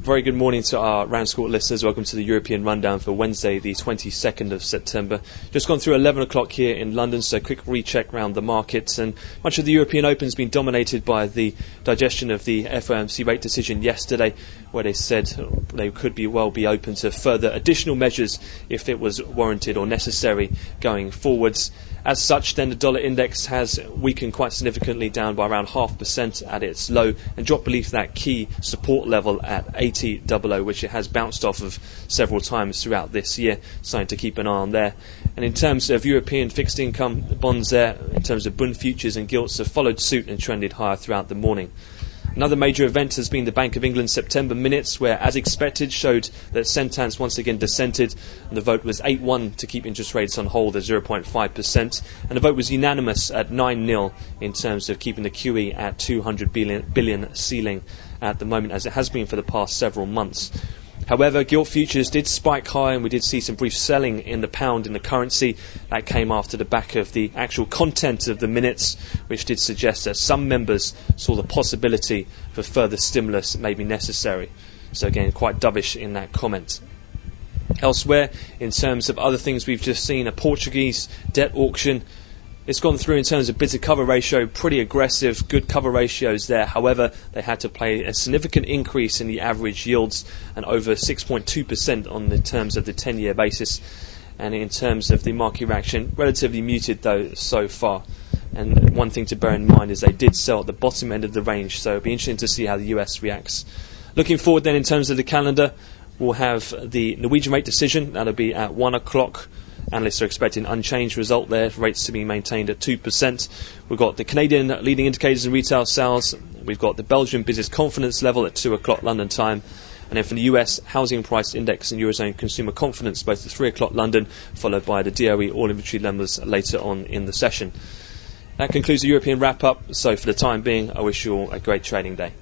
Very good morning to our RANsquawk listeners. Welcome to the European Rundown for Wednesday, the 22nd of September. Just gone through 11 o'clock here in London, so a quick recheck around the markets. And much of the European Open has been dominated by the digestion of the FOMC rate decision yesterday, where they said they could be open to further additional measures if it was warranted or necessary going forwards. As such, then the dollar index has weakened quite significantly, down by around 0.5% at its low, and dropped beneath that key support level at 80.00, which it has bounced off of several times throughout this year. Something to keep an eye on there. And in terms of European fixed income bonds there, in terms of Bund futures and gilts, have followed suit and trended higher throughout the morning. Another major event has been the Bank of England September minutes, where, as expected, showed that sentence once again dissented, and the vote was 8-1 to keep interest rates on hold at 0.5%, and the vote was unanimous at 9-0 in terms of keeping the QE at 200 billion ceiling at the moment, as it has been for the past several months. However, gilt futures did spike high, and we did see some brief selling in the pound in the currency. That came after the back of the actual content of the minutes, which did suggest that some members saw the possibility for further stimulus may be necessary. So again, quite dovish in that comment. Elsewhere, in terms of other things, we've just seen a Portuguese debt auction. It's gone through in terms of bid to cover ratio, pretty aggressive, good cover ratios there. However, they had to pay a significant increase in the average yields, and over 6.2% on the terms of the 10-year basis. And in terms of the market reaction, relatively muted though so far. And one thing to bear in mind is they did sell at the bottom end of the range, so it'll be interesting to see how the US reacts. Looking forward then in terms of the calendar, we'll have the Norwegian rate decision. That'll be at 1 o'clock. Analysts are expecting an unchanged result there, rates to be maintained at 2%. We've got the Canadian leading indicators in retail sales. We've got the Belgian business confidence level at 2 o'clock London time. And then for the US, housing price index and Eurozone consumer confidence, both at 3 o'clock London, followed by the DOE all inventory numbers later on in the session. That concludes the European wrap-up. So for the time being, I wish you all a great trading day.